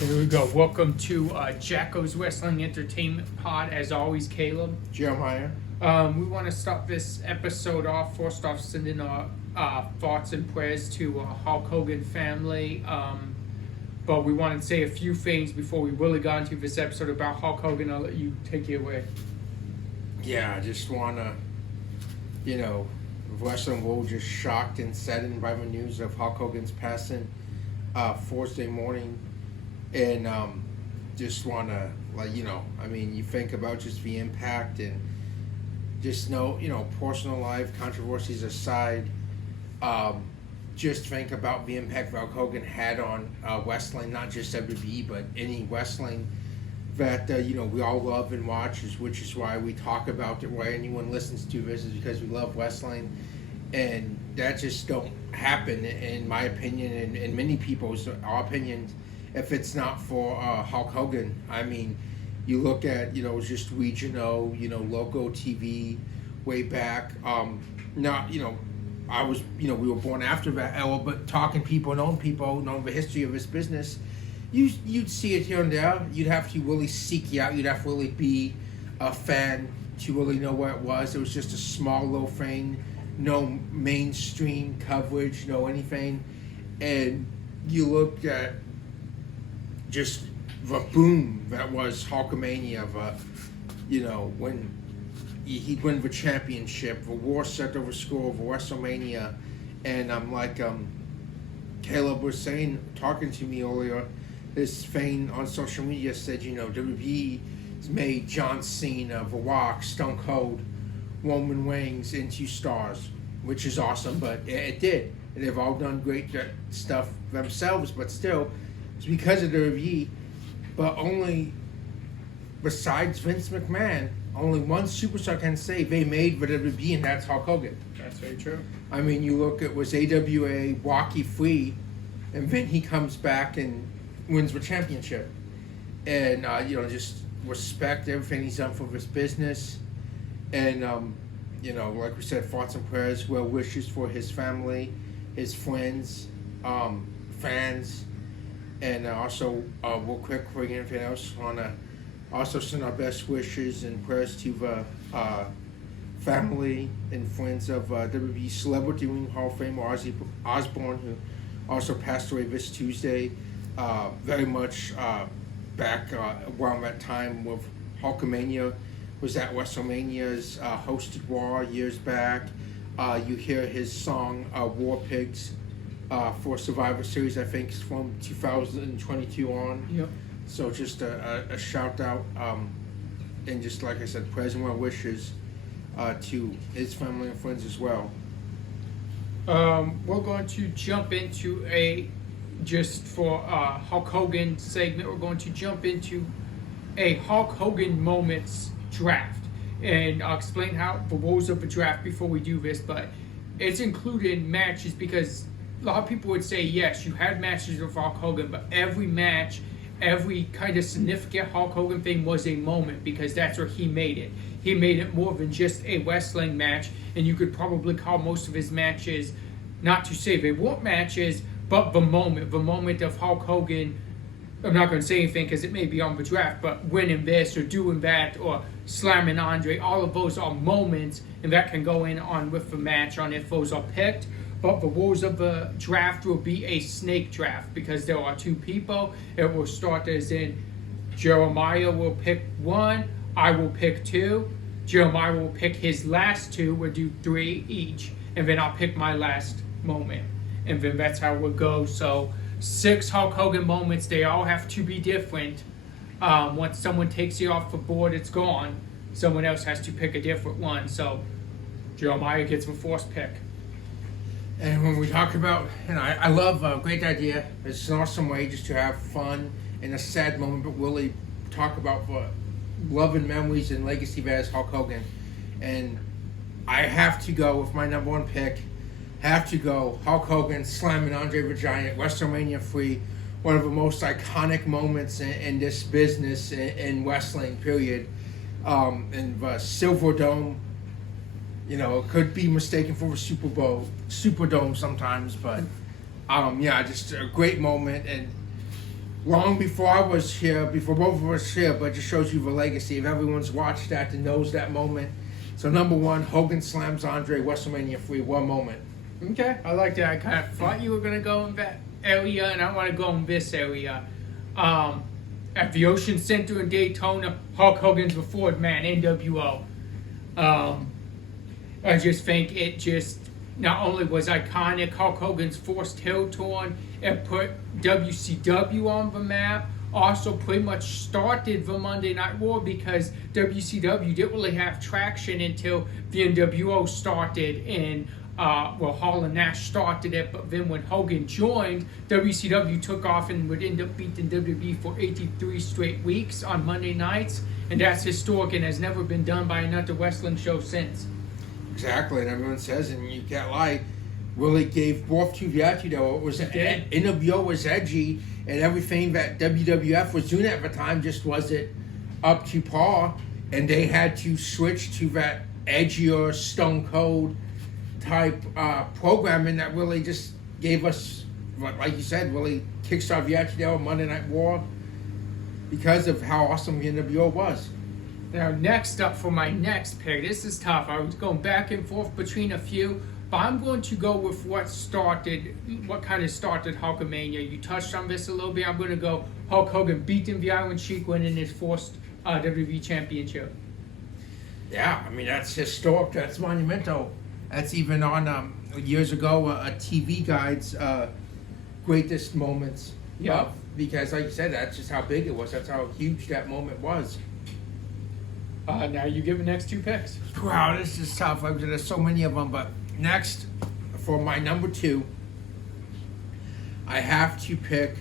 Here we go. Welcome to Jackal's Wrestling Entertainment Pod. As always, Caleb. Jeremiah. We want to start this episode off, first off, sending our thoughts and prayers to Hulk Hogan family. But we want to say a few things before we really got into this episode about Hulk Hogan. I'll let you take it away. Yeah, I just want to, wrestling world just shocked and saddened by the news of Hulk Hogan's passing Thursday morning. And just want to, you think about just the impact and just personal life, controversies aside, just think about the impact Hulk Hogan had on wrestling, not just WWE, but any wrestling that, we all love and watch, which is why we talk about it, why anyone listens to this is because we love wrestling. And that just don't happen, in my opinion, and many people's opinions, if it's not for Hulk Hogan. I mean, you look at, just regional, local TV way back. I was, we were born after that era, but talking people, knowing the history of this business, you'd see it here and there. You'd have to really seek you out. You'd have to really be a fan to really know what it was. It was just a small little thing, no mainstream coverage, no anything. And you look at just the boom that was Hulkamania, when he'd win the championship, the war set over score of WrestleMania. And I'm like, Caleb was saying, talking to me earlier, this fan on social media said, WWE's made John Cena, The Rock, Stone Cold, Roman Reigns into stars, which is awesome, but it did. And they've all done great stuff themselves, but still, it's because of the WWE, but only, besides Vince McMahon, only one superstar can say they made the WWE, and that's Hulk Hogan. That's very true. I mean, you look at was AWA Rocky free, and then he comes back and wins the championship. And, just respect everything he's done for this business. And, like we said, thoughts and prayers, well wishes for his family, his friends, fans. And also, real quick, before we get anything else, want to also send our best wishes and prayers to the family and friends of WWE Celebrity Ring Hall of Famer Ozzy Osbourne, who also passed away this Tuesday. Very much back around that time with Hulkamania, was at WrestleMania's hosted Raw years back. You hear his song War Pigs for Survivor Series, I think, from 2022 on. Yep. So just a shout out, and just like I said, prayers and well wishes to his family and friends as well. We're going to jump into just for Hulk Hogan segment, we're going to jump into a Hulk Hogan moments draft. And I'll explain how the rules of the draft before we do this, but it's included matches because a lot of people would say, yes, you had matches with Hulk Hogan, but every match, every kind of significant Hulk Hogan thing was a moment because that's where he made it. He made it more than just a wrestling match, and you could probably call most of his matches, not to say they weren't matches, but the moment of Hulk Hogan. I'm not going to say anything because it may be on the draft, but winning this or doing that or slamming Andre, all of those are moments, and that can go in on with the match on if those are picked. But the rules of the draft will be a snake draft because there are two people. It will start as in Jeremiah will pick one, I will pick two, Jeremiah will pick his last two, we'll do three each, and then I'll pick my last moment. And then that's how it will go. So 6 Hulk Hogan moments, they all have to be different. Once someone takes you off the board, it's gone. Someone else has to pick a different one. So Jeremiah gets the first pick. And when we talk about, I love a great idea. It's an awesome way just to have fun in a sad moment, but really talk about the love and memories and legacy that is Hulk Hogan. And I have to go with my number one pick. Have to go Hulk Hogan slamming Andre the Giant, WrestleMania 3, one of the most iconic moments in this business in wrestling, period. In the Silver Dome, it could be mistaken for a Superdome sometimes, but just a great moment. And long before I was here, before both of us here, but it just shows you the legacy. If everyone's watched that and knows that moment. So number one, Hogan slams Andre, WrestleMania 3. What moment? Okay, I like that. I kind of thought you were going to go in that area, and I want to go in this area. At the Ocean Center in Daytona, Hulk Hogan's the fourth man, NWO. I just think it just not only was iconic, Hulk Hogan's forced heel turn, it put WCW on the map, also pretty much started the Monday Night War because WCW didn't really have traction until the NWO started and Hall and Nash started it, but then when Hogan joined, WCW took off and would end up beating WWE for 83 straight weeks on Monday nights, and that's historic and has never been done by another wrestling show since. Exactly, and everyone says, and you can't lie, really gave birth to the attitude. It was NWO was edgy, and everything that WWF was doing at the time just wasn't up to par, and they had to switch to that edgier Stone Cold type programming that really just gave us, like you said, really kickstarted the Attitude Monday Night War because of how awesome the NWO was. Now, next up for my next pick, this is tough. I was going back and forth between a few, but I'm going to go with what kind of started Hulkamania. You touched on this a little bit. I'm going to go Hulk Hogan beating the Iron Sheik, winning his first WWE Championship. Yeah, I mean, that's historic. That's monumental. That's even on years ago a TV Guide's greatest moments. Yeah. Because, like you said, that's just how big it was. That's how huge that moment was. Now you give the next two picks. Wow, this is tough. There's so many of them. But next, for my number two, I have to pick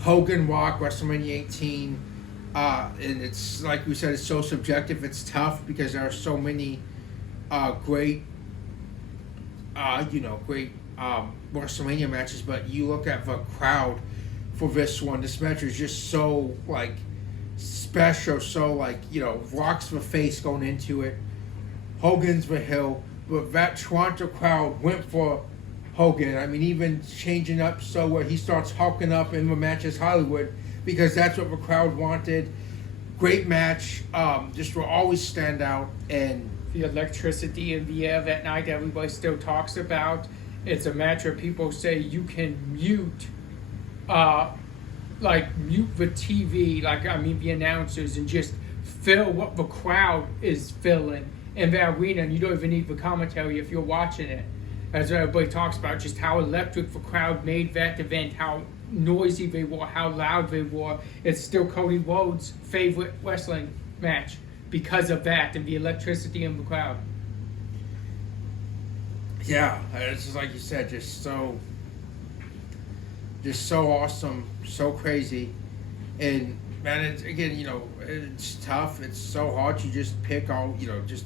Hogan Rock WrestleMania 18. And it's, like we said, it's so subjective. It's tough because there are so many great WrestleMania matches, but you look at the crowd for this one. This match is just so special, so rocks the face going into it. Hogan's the heel, but that Toronto crowd went for Hogan. I mean, even changing up so where he starts hulking up in the match as Hollywood because that's what the crowd wanted. Great match, just will always stand out. And the electricity in the air that night everybody still talks about. It's a match where people say you can mute the TV, the announcers, and just feel what the crowd is feeling in the arena, and you don't even need the commentary if you're watching it. As everybody talks about, just how electric the crowd made that event, how noisy they were, how loud they were. It's still Cody Rhodes' favorite wrestling match because of that and the electricity in the crowd. Yeah, it's just like you said, just so awesome, so crazy. And man, it's again, it's tough. It's so hard to just pick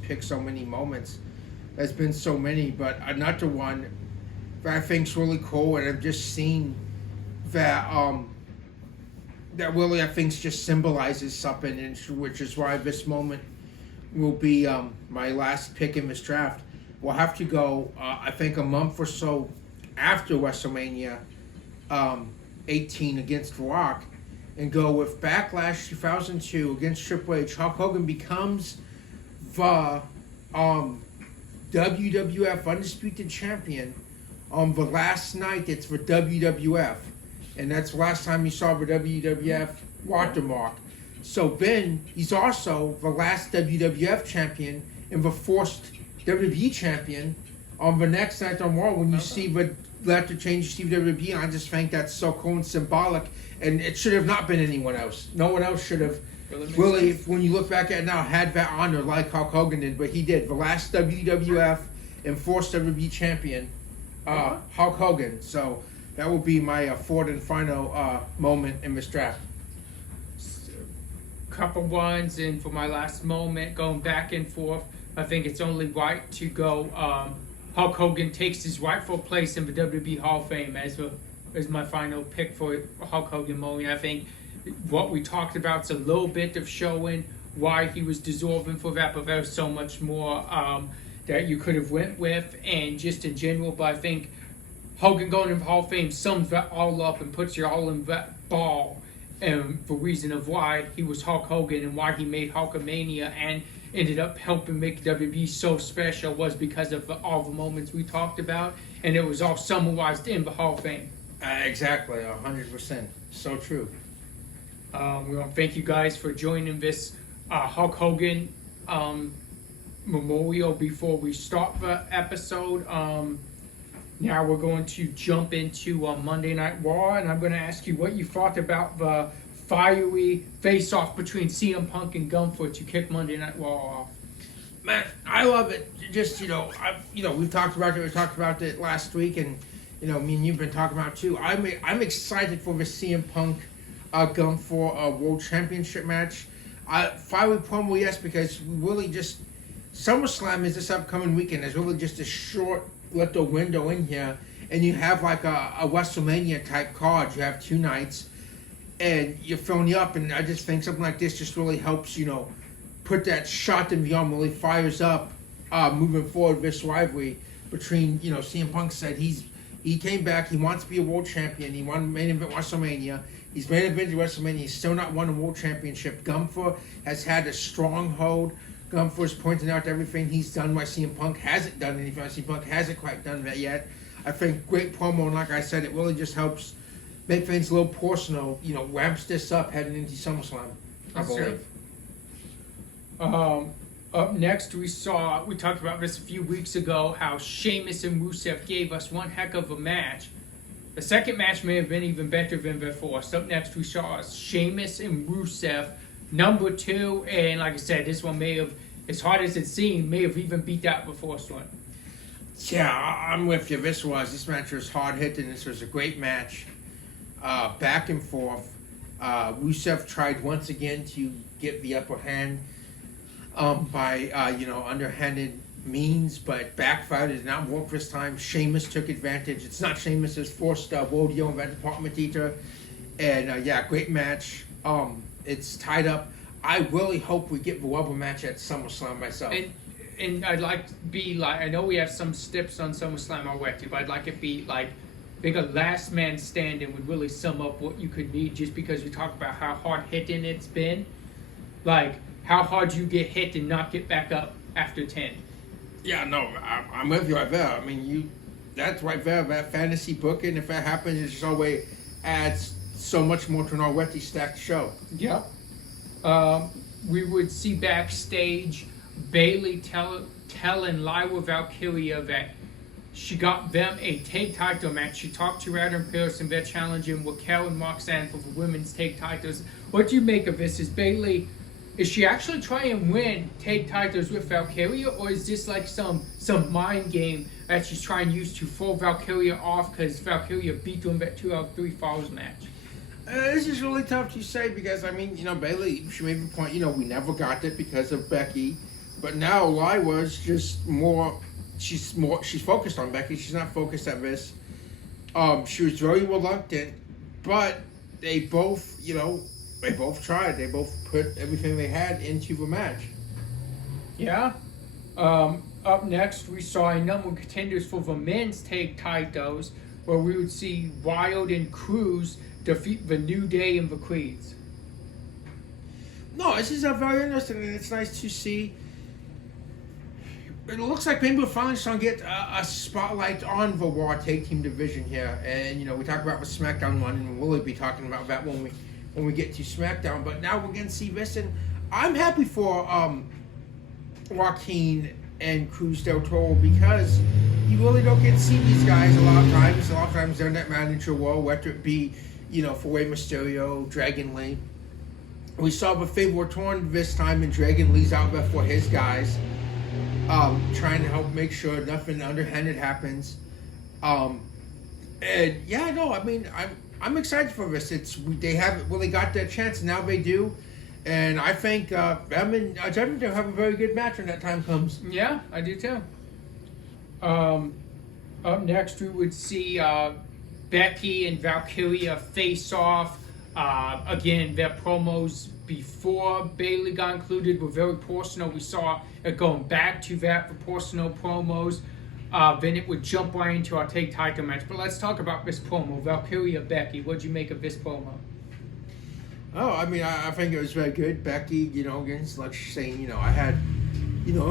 pick so many moments. There's been so many, but another one that I think's really cool, and I've just seen that that really I think just symbolizes something, and which is why this moment will be my last pick in this draft. We'll have to go, I think, a month or so after WrestleMania 18 against The Rock, and go with Backlash 2002 against Triple H. Hulk Hogan becomes the WWF Undisputed Champion on the last night. It's for WWF, and that's the last time you saw the WWF watermark. So then he's also the last WWF champion and the first WWE champion on the next night on Raw. When you see the latter change to WWE, I just think that's so cool and symbolic, and it should have not been anyone else. No one else should have really, when you look back at it now, had that honor like Hulk Hogan did, but he did. The last WWF and first WWE champion, Hulk Hogan. So that will be my fourth and final moment in this draft. Couple ones, and for my last moment, going back and forth, I think it's only right to go. Hulk Hogan takes his rightful place in the WWE Hall of Fame as my final pick for Hulk Hogan moment. I think what we talked about is a little bit of showing why he was deserving for that, but there's so much more that you could have went with, and just in general. But I think Hogan going in the Hall of Fame sums that all up and puts you all in that ball and the reason of why he was Hulk Hogan and why he made Hulkamania and ended up helping make WWE so special was because of all the moments we talked about, and it was all summarized in the Hall of Fame. Exactly, 100%. So true. We want to thank you guys for joining this Hulk Hogan memorial before we start the episode. Now we're going to jump into Monday Night Raw, and I'm going to ask you what you thought about the fiery face-off between CM Punk and Gunther to kick Monday Night Raw off. Man, I love it. Just, we've talked about it. We talked about it last week, and me and you've been talking about it too. I'm excited for the CM Punk Gunther World Championship match. Fiery promo, yes, because we really just SummerSlam is this upcoming weekend. There's really just a short little window in here, and you have like a WrestleMania type card. You have 2 nights, and you're filling you up. And I just think something like this just really helps, put that shot in the arm, really fires up moving forward this rivalry between, CM Punk said he came back, he wants to be a world champion, he won main event WrestleMania, he's main evented WrestleMania, he's still not won a world championship. Gunther has had a stronghold. Gunther's pointing out everything he's done why CM Punk hasn't done anything. CM Punk hasn't quite done that yet. I think great promo, and like I said, it really just helps make things a little personal, ramps this up heading into SummerSlam, I believe. Up next, we talked about this a few weeks ago, how Sheamus and Rusev gave us one heck of a match. The second match may have been even better than the first. Up next, we saw Sheamus and Rusev, number 2, and like I said, this one may have, as hard as it seemed, may have even beat out the first one. Yeah, I'm with you. This match was hard hitting. This was a great match, back and forth. Rusev tried once again to get the upper hand by underhanded means, but backfired. It did not work this time. Sheamus took advantage. It's not Sheamus's first World Event Department either. And great match. It's tied up. I really hope we get the rubber match at SummerSlam myself. And I'd like to be like, I know we have some steps on SummerSlam already, but I'd like it be like, I think a last man standing would really sum up what you could need, just because we talk about how hard hitting it's been. Like, how hard you get hit and not get back up after 10. Yeah, no, I'm with you right there. I mean, that's right there, that fantasy booking. If that happens, it just always adds so much more to an already stacked show. Yep. We would see backstage Bayley telling Lyra Valkyria that she got them a tag title match. She talked to Adam Pearce and they're challenging Raquel and Roxanne for the women's tag titles. What do you make of this? Is she actually trying to win tag titles with Valkyria, or is this like some mind game that she's trying to use to throw Valkyria off because Valkyria beat them at 2 out of 3 Falls match? This is really tough to say because, Bayley, she made the point, we never got it because of Becky. But now Lyra's just she's focused on Becky. She's not focused at this. She was very reluctant, but they both tried. They both put everything they had into the match. Yeah. Up next, we saw a number of contenders for the men's tag titles, where we would see Wild and Cruz defeat the New Day and the Creeds. No, this is very interesting, and it's nice to see. It looks like maybe we're finally starting to get a spotlight on the Raw Tag Team division here. And, we talked about the SmackDown one, and we'll really be talking about that when we get to SmackDown. But now we're going to see this, and I'm happy for Joaquin and Cruz del Toro, because you really don't get to see these guys a lot of times. A lot of times they're in that manager role, whether it be, for Rey Mysterio, Dragon Lee. We saw the favor torn this time, and Dragon Lee's out there for his guys, trying to help make sure nothing underhanded happens. I'm excited for this. They haven't really got that chance, and now they do. And I think them and Judgment Day will have a very good match when that time comes. Yeah, I do too. Up next, we would see Becky and Valkyria face off. Again, their promos before Bayley got included were very personal. We saw it going back to that for personal promos. Then it would jump right into our tag title match. But let's talk about this promo. Valkyria Becky, what'd you make of this promo? Oh, I mean, I think it was very good. Becky, against like she's saying, I had,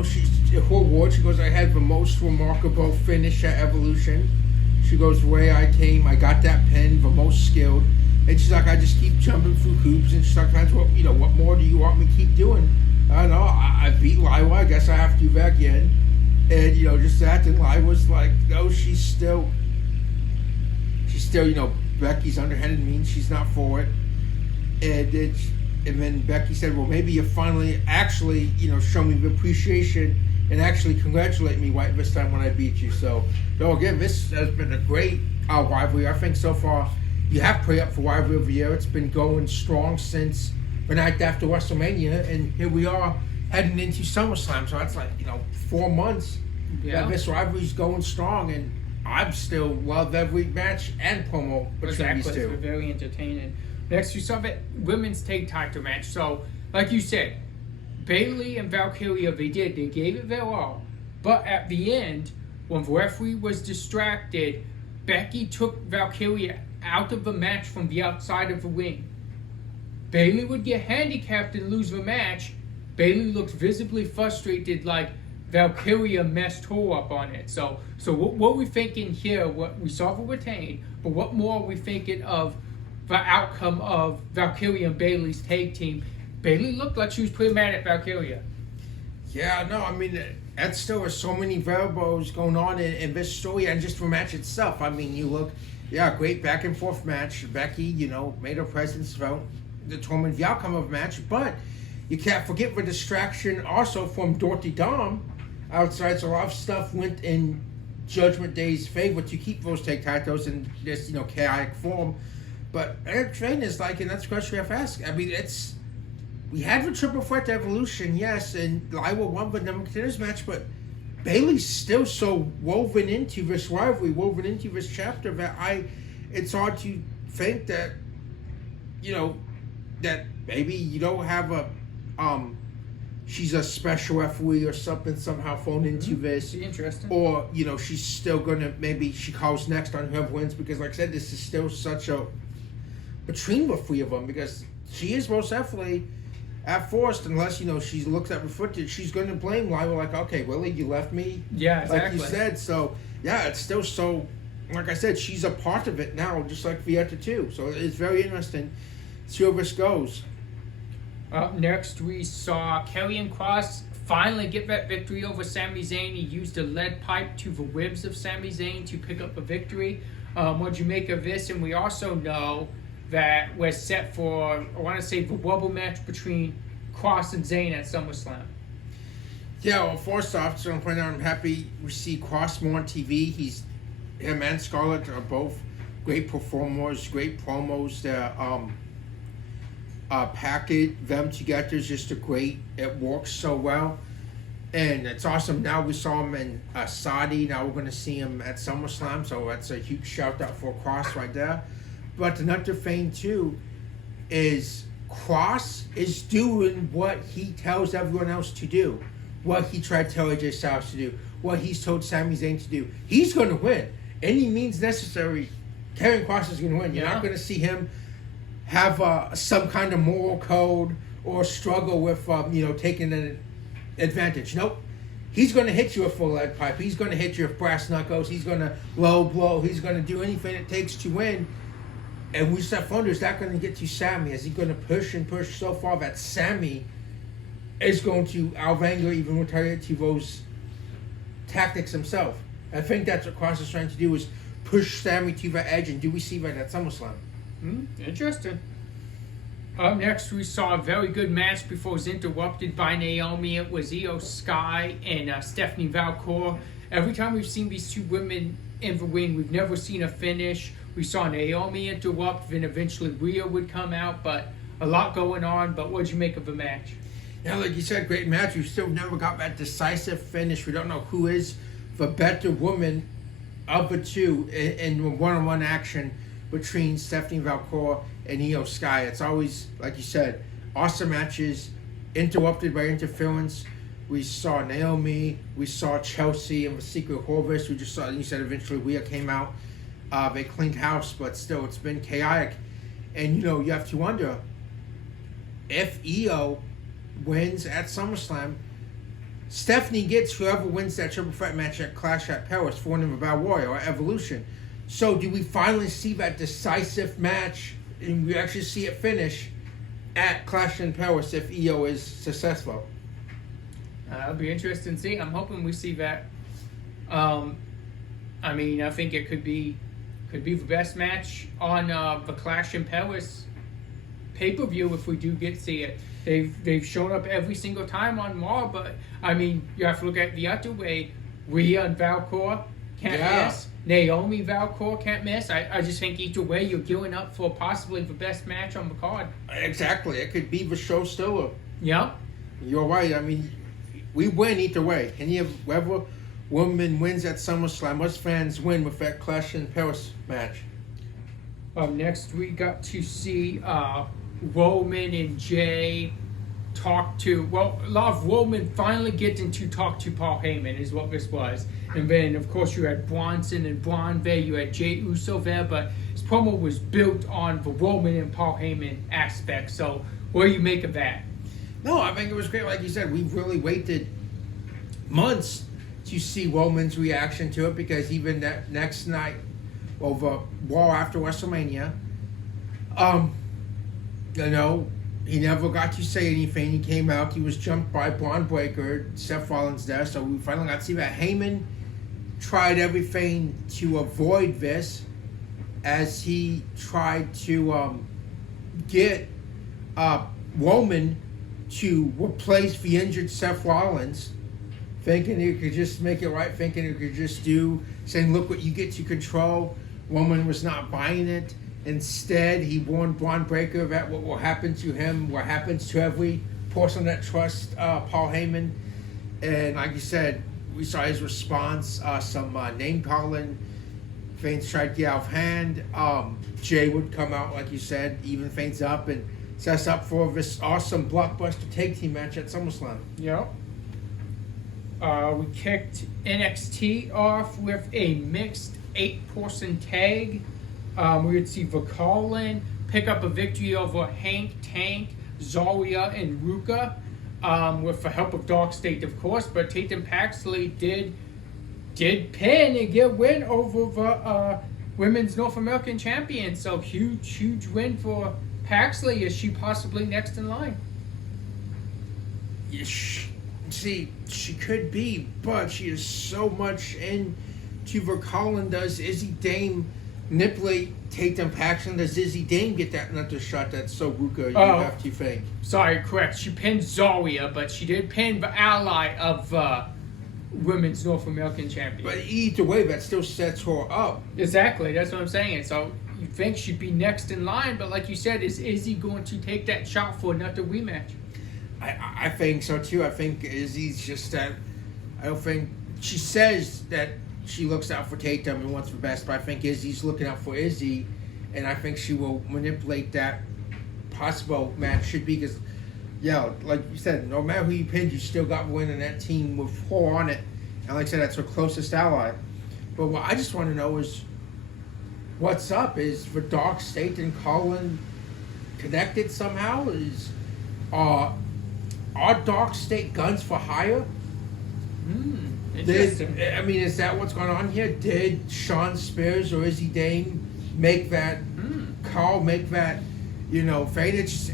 she's her award. She goes, I had the most remarkable finish at Evolution. She goes, the way I came, I got that pin, the most skilled. And she's like, I just keep jumping through hoops. And she's like, that's what, what more do you want me to keep doing? I don't know. I beat Lila. I guess I have to do that again. And, just that. And Lila was like, no, she's still, Becky's underhanded means she's not for it. And then Becky said, well, maybe you finally actually, show me the appreciation and actually congratulate me this time when I beat you. So, no, again, this has been a great rivalry. I think so far you have put up for rivalry of the year. It's been going strong since the night after WrestleMania. And here we are heading into SummerSlam. So that's 4 months. Yeah. This rivalry's going strong. And I'm still love every match and promo between these two. It's very entertaining. Next, you saw the women's tag title match. So, like you said, Bayley and Valkyria, they gave it their all. But at the end, when the referee was distracted, Becky took Valkyria out of the match from the outside of the ring. Bayley would get handicapped and lose the match. Bayley looked visibly frustrated, like Valkyria messed her up on it. So what we thinking here, what we saw for retain, but what more are we thinking of the outcome of Valkyria and Bayley's tag team? Bayley looked like she was pretty mad at Valkyria. Yeah, no, I mean, that's still so many variables going on in this story and just the match itself. I mean, you look, great back and forth match. Becky, made her presence felt, determined the outcome of the match, but you can't forget the distraction also from Dorothy Dom outside. So a lot of stuff went in Judgment Day's favor to keep those tag titles in this, chaotic form. But Eric Train is and that's the question we have to ask. I mean, we had the triple threat Evolution, yes, and Lila won the number contenders match, but Bayley's still so woven into this rivalry, woven into this chapter that it's hard to think that, that maybe you don't have she's a special referee or something somehow thrown into this. Interesting. Or, she's still gonna, maybe she calls next on whoever wins, because like I said, this is still such between the three of them, because she is most definitely at first, unless she looks at the footage, she's going to blame Lila, like, okay, Willie, you left me. Yeah, exactly. Like you said. So yeah, it's still so. Like I said, she's a part of it now, just like Vieta too. So it's very interesting. See where this goes. Up next, we saw Karrion Kross finally get that victory over Sami Zayn. He used a lead pipe to the ribs of Sami Zayn to pick up a victory. What'd you make of this? And we also know that we're set for, I want to say, the wobble match between Kross and Zayn at SummerSlam. Yeah, well, first off, so I'm pointing out, I'm happy we see Kross more on TV. Him and Scarlett are both great performers, great promos. Package them together is just it works so well. And it's awesome. Now we saw him in Saudi. Now we're going to see him at SummerSlam. So that's a huge shout out for Kross right there. But another thing too is Kross is doing what he tells everyone else to do, what he tried to tell AJ Styles to do, what he's told Sami Zayn to do. He's going to win. Any means necessary. Karrion Kross is going to win. You're not going to see him have some kind of moral code or struggle with taking an advantage. Nope. He's going to hit you with full lead pipe. He's going to hit you with brass knuckles. He's going to low blow. He's going to do anything it takes to win. And we just have to wonder, is that going to get to Sami? Is he going to push and push so far that Sami is going to outrangle, even retaliate to those tactics himself? I think that's what Kross is trying to do, is push Sami to the edge. And do we see that at SummerSlam? Interesting. Up next, we saw a very good match before it was interrupted by Naomi. It was Io Sky and Stephanie Valcour. Every time we've seen these two women in the ring, we've never seen a finish. We saw Naomi interrupt, then eventually Rhea would come out, but a lot going on. But what'd you make of the match? Yeah, like you said, great match. We still never got that decisive finish. We don't know who is the better woman of the two in one-on-one action between Stephanie Valcour and Io Sky. It's always, like you said, awesome matches, interrupted by interference. We saw Naomi, we saw Chelsea and the Secret Harvest. We just saw, you said eventually Rhea came out. They cleaned house, but still, it's been chaotic. And, you have to wonder, if Io wins at SummerSlam, Stephanie gets whoever wins that triple threat match at Clash at Paris for one of Battle Royal or Evolution. So do we finally see that decisive match and we actually see it finish at Clash in Paris if Io is successful? It'll be interesting to see. I'm hoping we see that. I mean, I think it could be the best match on the Clash in Paris pay-per-view if we do get to see it. They've shown up every single time on Raw, but I mean, you have to look at the other way. Rhea and Valkyrie can't miss. Naomi Valkyrie can't miss. I just think either way you're gearing up for possibly the best match on the card. Exactly. It could be the show stiller. Yeah. You're right. I mean, we win either way. And whoever woman wins at SummerSlam, most fans win with that Clash in Paris match. Next, we got to see Roman and Jay talk to, a lot of Roman finally getting to talk to Paul Heyman is what this was. And then, of course, you had Bronson and Braun there, you had Jey Uso there, but his promo was built on the Roman and Paul Heyman aspect. So, what do you make of that? No, I think it was great. Like you said, we've really waited months to see Roman's reaction to it, because even that next night over Raw after WrestleMania, he never got to say anything. He came out, he was jumped by Braun Breaker, Seth Rollins there, so we finally got to see that. Heyman tried everything to avoid this, as he tried to get Roman to replace the injured Seth Rollins, thinking he could just make it right, thinking he could just saying, look what you get to control. Roman was not buying it. Instead, he warned Braun Breaker that what will happen to him, what happens to every person that trusts Paul Heyman. And like you said, we saw his response, some name calling, things tried to get out of hand. Jay would come out, like you said, even things up and set us up for this awesome blockbuster tag team match at SummerSlam. Yep. We kicked NXT off with a mixed 8-person tag. We would see Jacal pick up a victory over Hank, Tank, Zarya, and Ruka, with the help of Dark State, of course. But Tatum Paxley did pin and get a win over the Women's North American Champion. So huge win for Paxley. Is she possibly next in line? See, she could be, but she is so much into Jacal. Does Izzy Dame manipulate Tatum Paxton? Does Izzy Dame get that another shot that's so Ruka, you have to think? Sorry, correct. She pinned Zarya, but she did pin the ally of Women's North American Champion. But either way, that still sets her up. Exactly, that's what I'm saying. So you think she'd be next in line, but like you said, is Izzy going to take that shot for another rematch? I think so too. I think Izzy's just that. I don't think she says that she looks out for Tatum and wants the best, but I think Izzy's looking out for Izzy, and I think she will manipulate that possible match. Should be, because, like you said, no matter who you pinned, you still got winning that team with her on it, and like I said, that's her closest ally. But what I just want to know is, what's up? Is the Dark State and Colin connected somehow? Are Dark State guns for hire? Interesting. Is that what's going on here? Did Sean Spears or Izzy Dame make that call, make that, fade? It's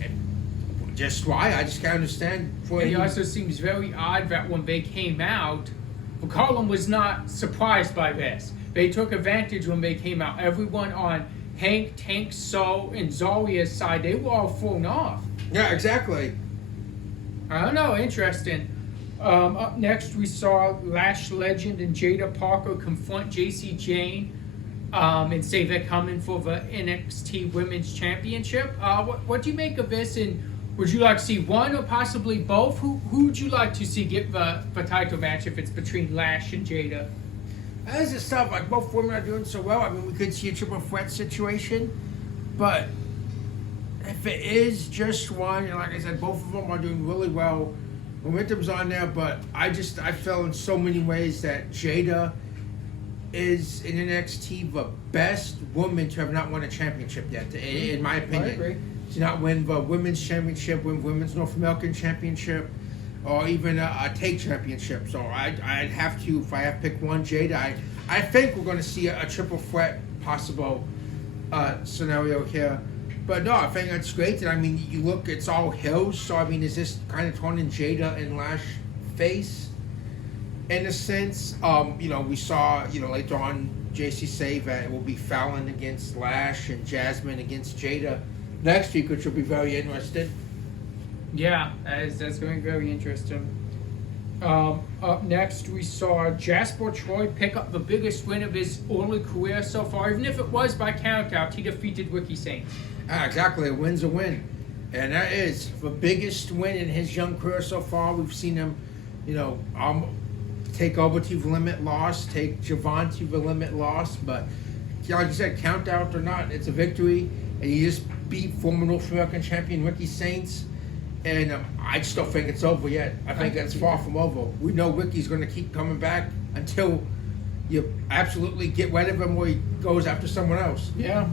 just why? I just can't understand. It also seems very odd that when they came out, Colin was not surprised by this. They took advantage when they came out. Everyone on Hank, Tank, So, and Zarya's side, they were all thrown off. Yeah, exactly. I don't know, interesting. Up next, we saw Lash Legend and Jada Parker confront JC Jane and say they're coming for the NXT Women's Championship. What do you make of this, and would you like to see one or possibly both? Who would you like to see get the title match if it's between Lash and Jada? This is stuff, like both women are doing so well. I mean, we could see a triple threat situation, but if it is just one, and like I said, both of them are doing really well. Momentum's on there, but I feel in so many ways that Jada is in NXT the best woman to have not won a championship yet, in my opinion. I agree. to not win the women's championship, win women's North American championship, or even a tag championship. So I'd have to, if I have to pick one, Jada. I think we're going to see a triple threat possible scenario here. But no, I think that's great. And I mean, you look, it's all heels. So I mean, is this kind of turning Jada and Lash face in a sense? We saw, later on, JC say that it will be Fallon against Lash and Jasmine against Jada next week, which will be very interesting. Yeah, that's going to be very interesting. Up next, we saw Jasper Troy pick up the biggest win of his early career so far, even if it was by countout. He defeated Ricky Saints. Exactly, a win's a win. And that is the biggest win in his young career so far. We've seen him, take over to the limit loss, take Javon to the limit loss. But like you said, countout or not, it's a victory. And he just beat former North American champion Ricky Saints. And I still think it's over yet. I think that's far from over. We know Ricky's going to keep coming back until you absolutely get rid of him or he goes after someone else. Yeah.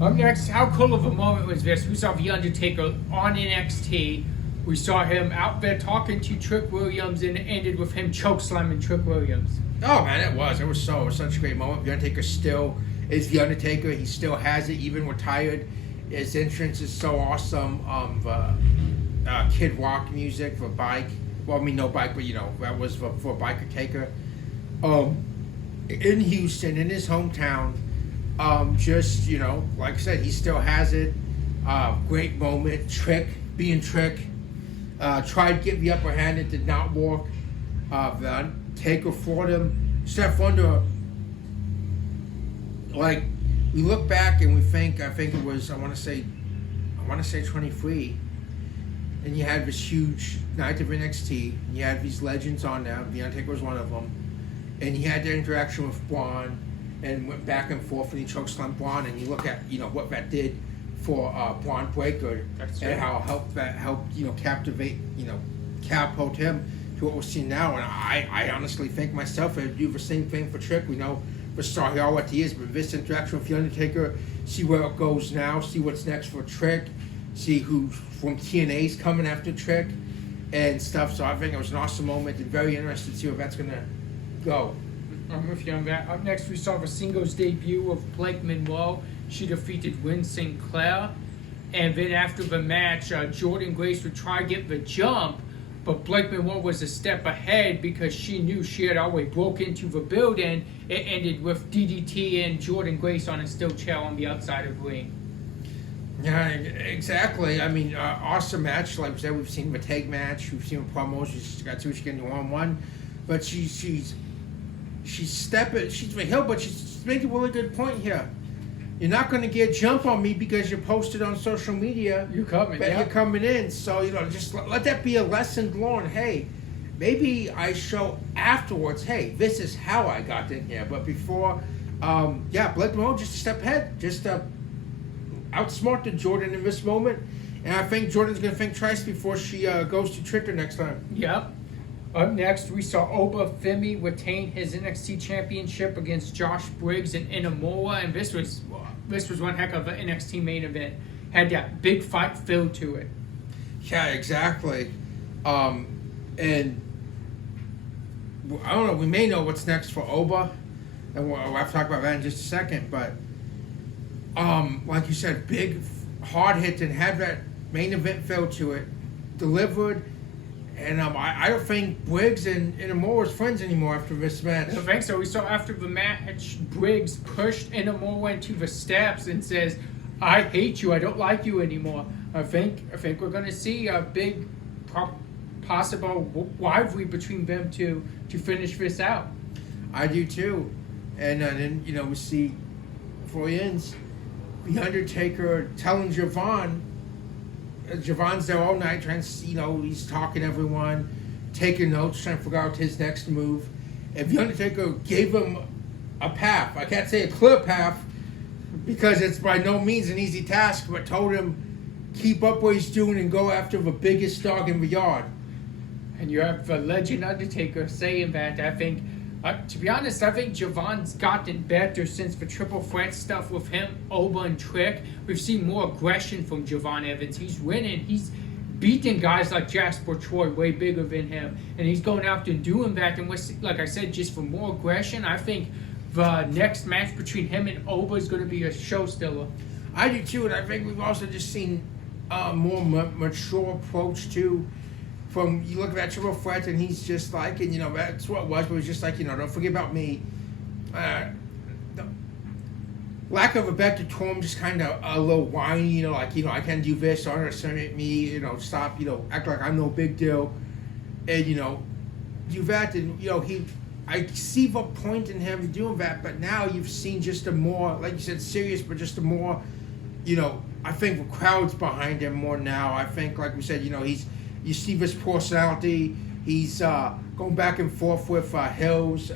Up next, how cool of a moment was this? We saw The Undertaker on NXT. We saw him out there talking to Trick Williams, and it ended with him chokeslamming Trick Williams. Oh, man, it was such a great moment. The Undertaker still is The Undertaker. He still has it, even retired. His entrance is so awesome. Kid Rock music for Bike. Well, I mean, no Bike, but, that was for Biker Taker. In Houston, in his hometown, like I said, he still has it. Great moment. Being Trick. Tried to get the upper hand. It did not work. The Taker fought him. Steph Wonder, like, we look back and we think, I think it was, I want to say 23, and you had this huge night of NXT, and you had these legends on there. The Undertaker was one of them, and he had that interaction with Braun, and went back and forth, and he chokeslammed Braun, and you look at, what that did for Braun Breaker, and how that helped, captivate, catapult him to what we're seeing now. And I honestly think myself, I'd do the same thing for Trick. We know the star here what he is, but this interaction with The Undertaker, see where it goes now, see what's next for Trick, see who from TNA's coming after Trick, and stuff. So I think it was an awesome moment, and very interested to see where that's going to go. I'm with you on that. Up next, we saw the singles debut of Blake Monroe. She defeated Wynn Sinclair. And then after the match, Jordan Grace would try to get the jump, but Blake Monroe was a step ahead because she knew she had already broke into the building. It ended with DDT and Jordan Grace on a steel chair on the outside of the ring. Yeah, exactly. I mean, awesome match. Like we said, we've seen the tag match, we've seen the promos. She's got to get into one-on-one, but she's the hill, but she's making a really good point here. You're not going to get a jump on me because you posted on social media. You're coming in. So, just let that be a lesson learned. Hey, maybe I show afterwards, hey, this is how I got in here. But before, Blake Monroe just a step ahead. Just outsmarted Jordan in this moment. And I think Jordan's going to think twice before she goes to trick her next time. Yep. Up next, we saw Oba Femi retain his NXT championship against Josh Briggs and Inamura, and this was one heck of an NXT main event. Had that big fight feel to it. Yeah, exactly. And I don't know. We may know what's next for Oba, and we'll have to talk about that in just a second. But like you said, big, hard hit, and had that main event feel to it, delivered. And I don't think Briggs and Inamura is friends anymore after this match. I don't think so. We saw after the match, Briggs pushed Inamura into the steps and says, "I hate you. I don't like you anymore." I think we're going to see a big possible rivalry between them two to finish this out. I do too. And then we see before he ends, The Undertaker telling Javon's there all night trying to, he's talking to everyone, taking notes, trying to figure out his next move. And The Undertaker gave him a path. I can't say a clear path because it's by no means an easy task, but told him keep up what he's doing and go after the biggest dog in the yard. And you have the legend Undertaker saying that. I think To be honest, I think Javon's gotten better since the triple threat stuff with him, Oba, and Trick. We've seen more aggression from Javon Evans. He's winning. He's beating guys like Jasper Troy, way bigger than him, and he's going out and doing that. And like I said, just for more aggression, I think the next match between him and Oba is going to be a show stealer. I do too, and I think we've also just seen a more mature approach too. From you look at that triple threat, and he's just like, and that's what it was. But it was just like, don't forget about me. The lack of a better term, just kind of a little whiny, like I can do this, don't underestimate me, stop, act like I'm no big deal, and you've acted, I see the point in him doing that, but now you've seen just a more, like you said, serious, but just a more, I think the crowd's behind him more now. I think, like we said, you see this personality. He's going back and forth with Hills.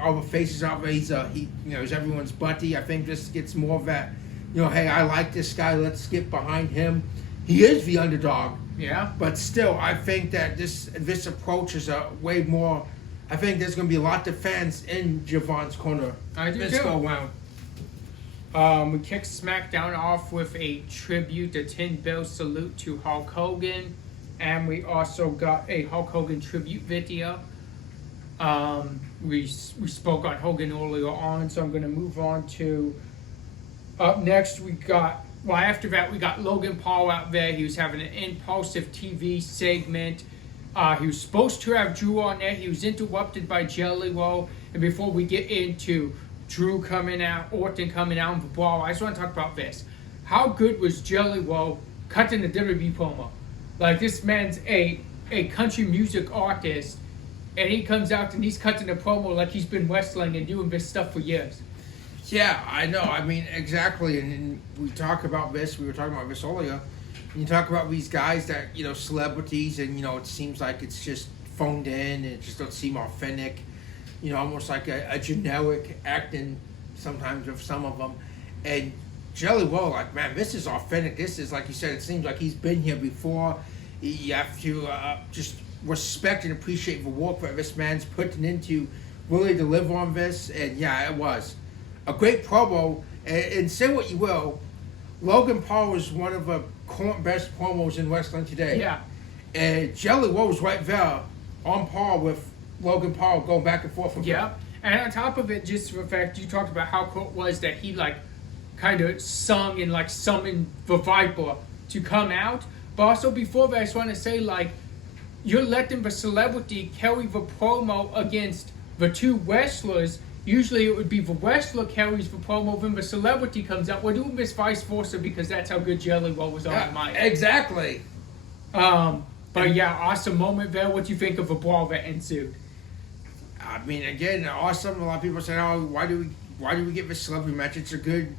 All the faces out there. He's everyone's buddy. I think this gets more of that. Hey, I like this guy. Let's get behind him. He is the underdog. Yeah. But still, I think that this approach is a way more. I think there's going to be a lot of fans in Javon's corner. I do Let's too. go around. We kicked SmackDown off with a tribute, a 10-bell salute to Hulk Hogan. And we also got a Hulk Hogan tribute video. We spoke on Hogan earlier on, so I'm going to move on to... Up next, after that, we got Logan Paul out there. He was having an impulsive TV segment. He was supposed to have Drew on there. He was interrupted by Jelly Roll. And before we get into Drew coming out, Orton coming out, and the brawl, I just want to talk about this. How good was Jelly Roll cutting the WWE promo? Like, this man's a country music artist, and he comes out and he's cutting a promo like he's been wrestling and doing this stuff for years. Yeah, I know. I mean, exactly. And we talk about this. We were talking about this earlier. You talk about these guys that, celebrities, and, it seems like it's just phoned in and it just don't seem authentic. Almost like a generic acting sometimes of some of them. And Jelly Roll, like, man, this is authentic. This is, like you said, it seems like he's been here before. You have to just respect and appreciate the work that this man's putting into really deliver on this. And, yeah, it was a great promo. And say what you will, Logan Paul is one of the current best promos in wrestling today. Yeah. And Jelly Roll was right there on par with Logan Paul going back and forth. Yeah. And on top of it, just the fact you talked about how cool it was that he, kind of sung and summoned the Viper to come out. But also before that, I just want to say, you're letting the celebrity carry the promo against the two wrestlers. Usually it would be the wrestler carries the promo, then the celebrity comes out. We're doing this vice versa because that's how good Jelly Roll was on the mic. Exactly. But yeah, awesome moment there. What do you think of the brawl that ensued? I mean, again, awesome. A lot of people say, "Oh, why do we get this celebrity match? It's a good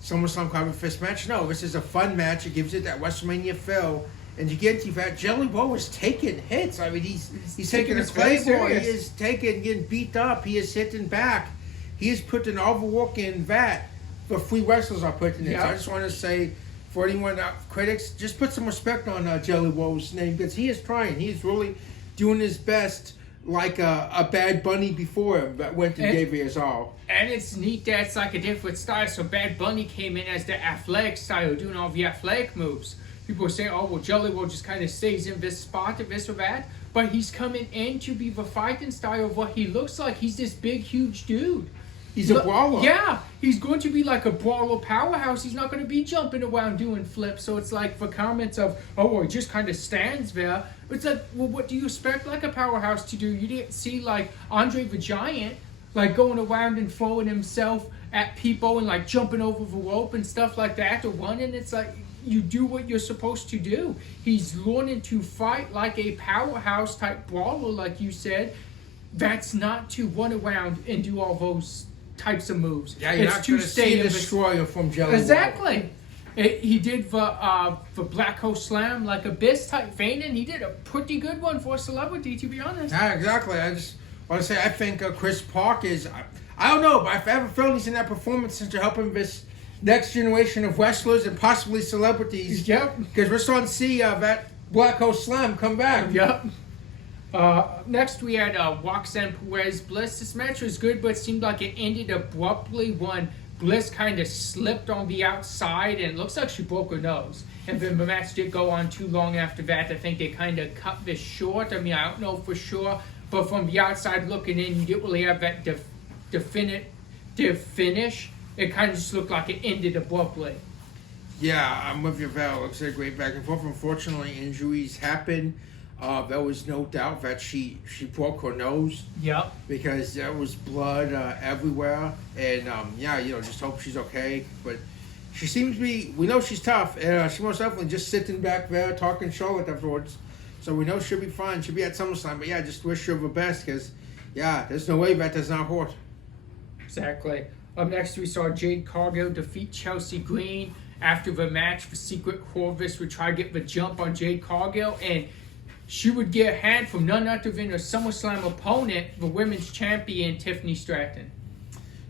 SummerSlam Carver Fist match." No, this is a fun match. It gives it that WrestleMania feel. And you get to that, Jelly Roll is taking hits. I mean, he's taking a playboy. He is getting beat up. He is hitting back. He is putting all the work in that the three wrestlers are putting in. Yeah. So I just want to say, for anyone critics, just put some respect on Jelly Roll's name because he is trying. He is really doing his best, like a Bad Bunny before him that went and gave it his all. And it's neat that it's like a different style. So Bad Bunny came in as the athletic style, doing all the athletic moves. People are saying, oh, well, Jelly Roll just kind of stays in this spot, this or that. But he's coming in to be the fighting style of what he looks like. He's this big, huge dude. He's a brawler. Yeah, he's going to be like a brawler powerhouse. He's not going to be jumping around doing flips. So it's like the comments of, oh, well, he just kind of stands there. It's like, well, what do you expect like a powerhouse to do? You didn't see like Andre the Giant going around and throwing himself at people and jumping over the rope and stuff like that or running. It's like, you do what you're supposed to do. He's learning to fight like a powerhouse type brawler, like you said. That's not to run around and do all those types of moves. Yeah, you're not going to see a destroyer from Jelly Roll. Exactly. He did the Black Hole Slam, like Abyss type feint, and he did a pretty good one for a celebrity, to be honest. Yeah, exactly. I just want to say I think Chris Park is. I don't know, but I have a feeling he's in that performance since to help him this next generation of wrestlers and possibly celebrities. Yep. Because we're starting to see that Black Hole Slam come back. Yep. Next we had Roxanne Perez Bliss. This match was good, but it seemed like it ended abruptly when Bliss kind of slipped on the outside, and it looks like she broke her nose. And then the match did go on too long after that. I think they kind of cut this short. I mean, I don't know for sure, but from the outside looking in, you didn't really have that definitive finish. It kind of just looked like it ended abruptly. Yeah, I'm with you, Val. Looks like a great back and forth. Unfortunately, injuries happen. There was no doubt that she broke her nose. Yep. Because there was blood everywhere, and just hope she's okay. But she seems to be. We know she's tough, and she most definitely just sitting back there talking Charlotte afterwards. So we know she'll be fine. She'll be at SummerSlam. But yeah, just wish her the best, because there's no way that does not hurt. Exactly. Up next, we saw Jade Cargill defeat Chelsea Green. After the match, the Secret Corvus would try to get the jump on Jade Cargill, and she would get a hand from none other than her SummerSlam opponent, the women's champion, Tiffany Stratton.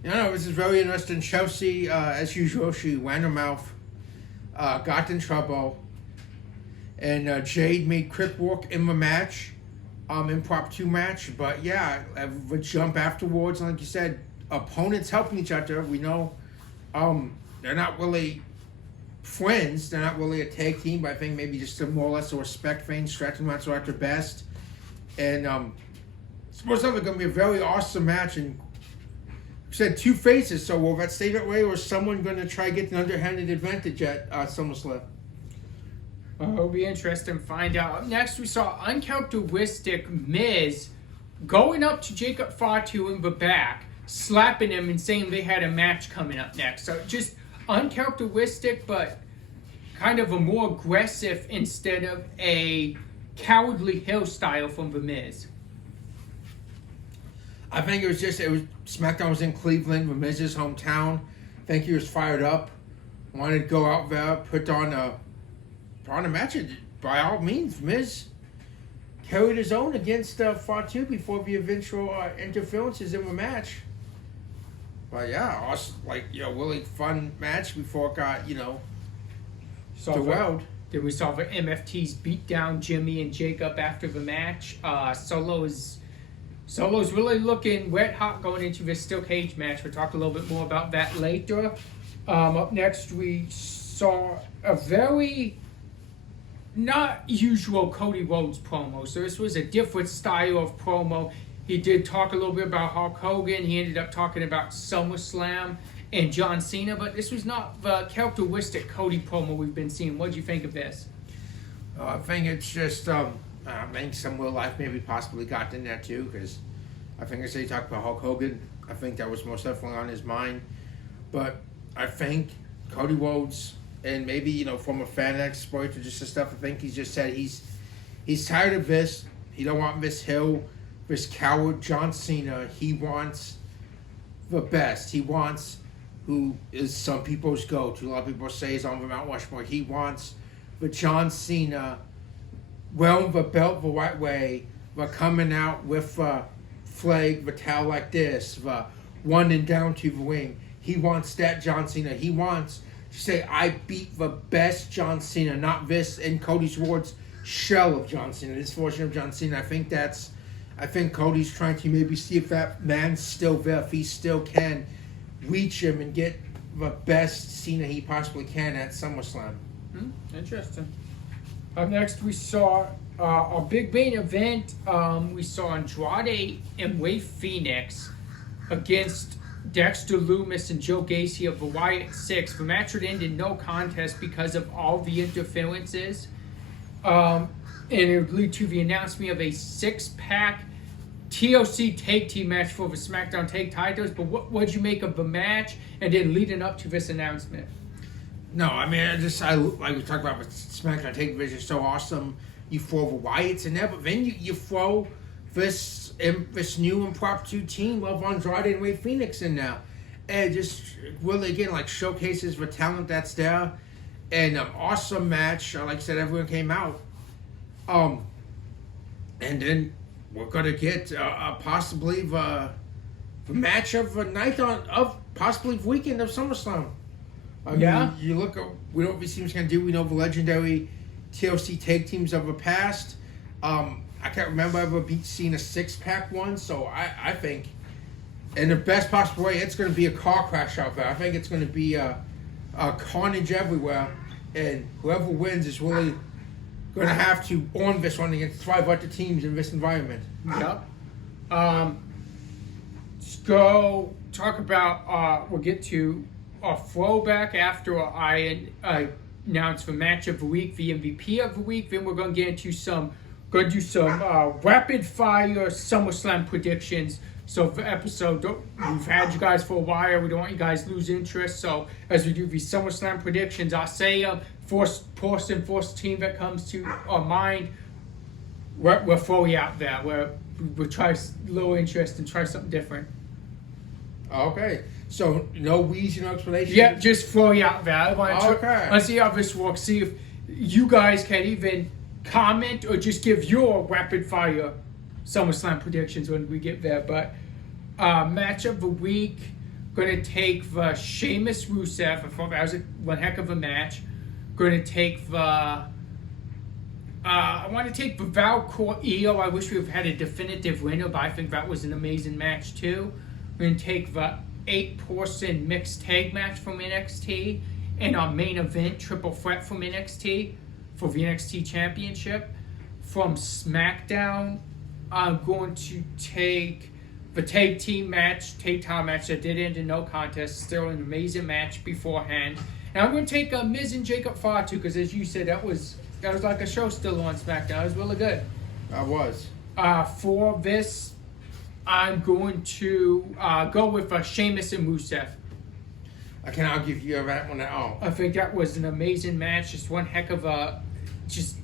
This is very interesting. Chelsea, as usual, she ran her mouth, got in trouble, and Jade made quick work in the match, impromptu match. But the jump afterwards, and like you said, opponents helping each other. We know they're not really friends. They're not really a tag team, but I think maybe just a more or less a respect thing. Stratton wants her at their best. And it's most likely going to be a very awesome match. And you said two faces, so will that stay that way, or is someone going to try to get an underhanded advantage at SummerSlam? It'll be interesting to find out. Up next, we saw uncharacteristic Miz going up to Jacob Fatu in the back, slapping him and saying they had a match coming up next. So just uncharacteristic, but kind of a more aggressive instead of a cowardly heel style from The Miz. I think it was SmackDown was in Cleveland, The Miz's hometown. I think he was fired up, wanted to go out there, put on a match. By all means, Miz carried his own against Fatu before the eventual interferences in the match. But awesome, really fun match before it got, derailed. Then we saw the MFTs beat down Jimmy and Jacob after the match. Solo's really looking wet hot going into this steel cage match. We'll talk a little bit more about that later. Up next, we saw a very not usual Cody Rhodes promo. So this was a different style of promo. He did talk a little bit about Hulk Hogan. He ended up talking about SummerSlam and John Cena, but this was not the characteristic Cody promo we've been seeing. What do you think of this? I think it's just, I think some real life maybe possibly got in there too, because I think he talked about Hulk Hogan. I think that was most definitely on his mind. But I think Cody Rhodes, and maybe, from a fan exploit or just the stuff, I think he's just said he's tired of this. He don't want this this coward John Cena. He wants the best. He wants who is some people's go-to. A lot of people say is on the Mount Rushmore. He wants the John Cena wearing the belt the right way, the coming out with the flag, the towel like this, the running down to the ring. He wants that John Cena. He wants to say, I beat the best John Cena, not this, in Cody's words, shell of John Cena, this version of John Cena. I think Cody's trying to maybe see if that man's still there, if he still can reach him and get the best Cena he possibly can at SummerSlam. Interesting. Up next, we saw a big main event. We saw Andrade and Rey Fenix against Dexter Lumis and Joe Gacy of the Wyatt Six. The match would end in no contest because of all the interferences. And it would lead to the announcement of a 6-pack TLC tag team match for the SmackDown tag titles. But what did you make of the match and then leading up to this announcement? No, I mean, I like we talked about with SmackDown tag division is so awesome. You throw the Wyatts in there, but then you throw this new impromptu team of Andrade and Rey Fenix in there. And just really, again, showcases the talent that's there. And an awesome match. Like I said, everyone came out. And then we're gonna get possibly the match of the night of possibly the weekend of SummerSlam. I mean, you look at we know what these teams can do. We know the legendary TLC tag teams of the past. I I can't remember ever seeing a 6-pack one. So I think, in the best possible way, it's going to be a car crash out there. I think it's going to be a carnage everywhere, and whoever wins is really going to have to own this one against 5 other teams in this environment. Yep. Let's go talk about. We'll get to a throwback after I announce the match of the week, the MVP of the week. Then we're going to get into some rapid fire SummerSlam predictions. So for episode, we've had you guys for a while. We don't want you guys to lose interest. So as we do these SummerSlam predictions, I'll say first team that comes to our mind. We'll throw you out there. We'll try low interest and try something different. Okay. So no wheeze, no explanation? Yeah, just throw you out there. Okay. Let's see how this works. See if you guys can even comment or just give your rapid fire SummerSlam predictions when we get there. But match of the week, going to take the Sheamus Rusev. I thought that was one heck of a match. Going to take the I want to take the Valcourt EO. I wish we have had a definitive winner, but I think that was an amazing match too. We're going to take the 8-person mixed tag match from NXT and our main event triple threat from NXT for the NXT Championship. From SmackDown, I'm going to take the tag team match that did end in no contest. Still an amazing match beforehand. And I'm going to take Miz and Jacob Fatu because, as you said, that was like a show still on SmackDown. It was really good. I was. For this, I'm going to go with Sheamus and Rusev. I cannot give you that one at all. I think that was an amazing match. Just one heck of a, just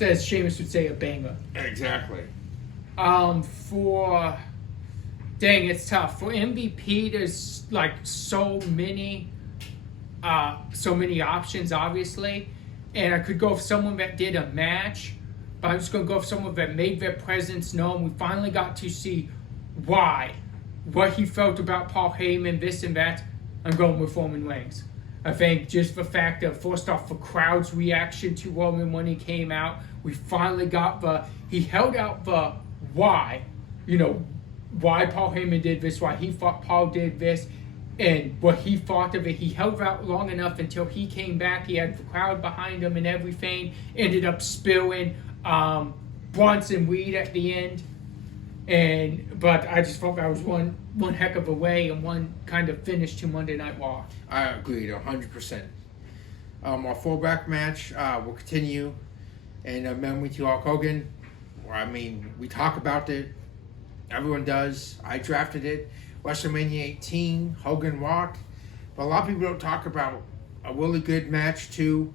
as Sheamus would say, a banger. Exactly. It's tough. For MVP, there's like so many options, obviously. And I could go with someone that did a match, but I'm just going to go with someone that made their presence known. We finally got to see what he felt about Paul Heyman, this and that. I'm going with Roman Reigns. I think just the fact of, first off, the crowd's reaction to Roman when he came out, we finally got he held out the why, why Paul Heyman did this, why he thought Paul did this, and what he thought of it. He held out long enough until he came back. He had the crowd behind him and everything. Ended up spilling Bronson Reed at the end. But I just thought that was one heck of a way and one kind of finish to Monday Night Raw. I agreed 100%. Our fullback match will continue in memory to Hulk Hogan. I mean, we talk about it. Everyone does. I drafted it. WrestleMania 18, Hogan walked. But a lot of people don't talk about a really good match too.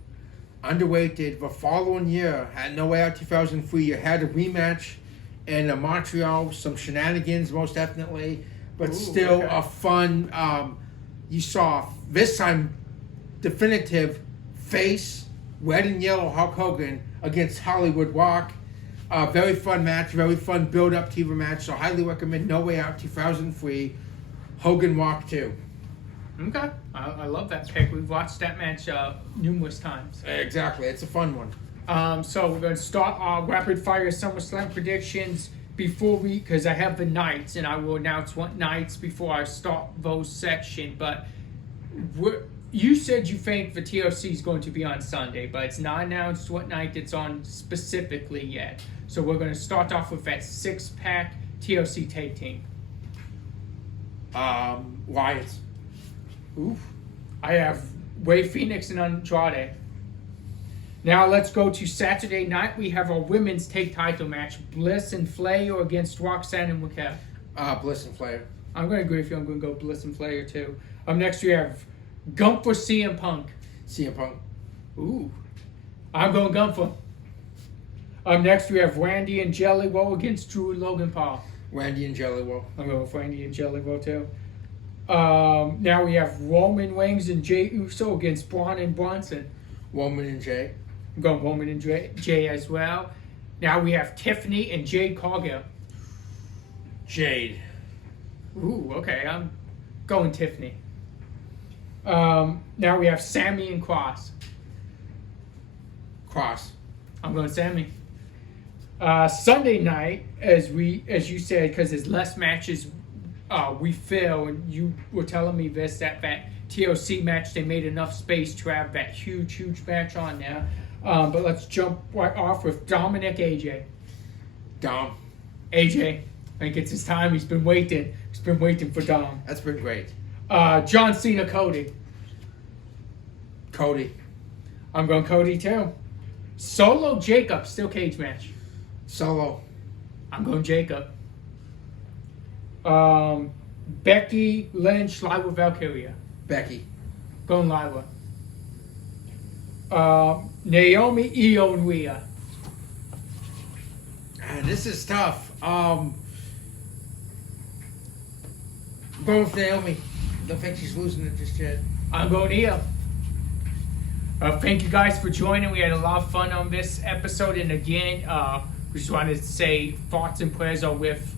Underweighted. The following year, at No Way Out 2003, you had a rematch in Montreal. Some shenanigans, most definitely. But still a fun, you saw this time, definitive face, red and yellow Hulk Hogan against Hollywood Rock. Very fun match, very fun build-up to the match. So highly recommend No Way Out 2003, Hogan Walk 2. Okay, I love that pick. We've watched that match numerous times. Exactly, it's a fun one. So we're going to start our rapid-fire SummerSlam predictions because I have the nights, and I will announce what nights before I start those sections. But you said you think the TLC is going to be on Sunday, but it's not announced what night it's on specifically yet. So we're going to start off with that 6-pack TLC tag team. Wyatt. Oof. I have Rey Fenix and Andrade. Now let's go to Saturday night. We have our women's tag title match. Bliss and Flair against Roxanne and Raquel. Bliss and Flair. I'm going to agree with you. I'm going to go Bliss and Flair too. Next we have Gunther CM Punk. CM Punk. Ooh. I'm going Gunther. Next we have Randy and Jelly Roll against Drew and Logan Paul. Randy and Jelly Roll. I'm going with Randy and Jelly Roll too. Now we have Roman Reigns and Jey Uso against Braun and Bronson. Roman and Jay. I'm going Roman and Jay as well. Now we have Tiffany and Jade Cargill. Jade. Ooh, okay. I'm going Tiffany. Now we have Sammy and Cross. Cross. I'm going Sammy. Sunday night, as you said, because there's less matches, we feel, and you were telling me this that TLC match, they made enough space to have that huge match on there. But let's jump right off with Dominic AJ. Dom. AJ, I think it's his time. He's been waiting. He's been waiting for Dom. That's been great. John Cena, Cody. Cody. I'm going Cody too. Solo, Jacob, steel cage match. Solo. I'm going Jacob. Becky Lynch, Lyra Valkyria. Becky. Going Lyra. Naomi, Io, and Rhea. This is tough. I'm going with Naomi. Don't think she's losing it just yet. I'm going Io. Thank you guys for joining. We had a lot of fun on this episode. And again, we just wanted to say thoughts and prayers are with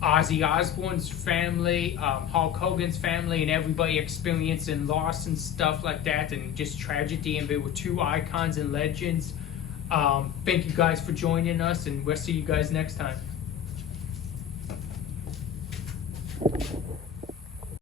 Ozzy Osbourne's family, Hulk Hogan's family, and everybody experiencing loss and stuff like that, and just tragedy. And they were two icons and legends. Thank you guys for joining us, and we'll see you guys next time.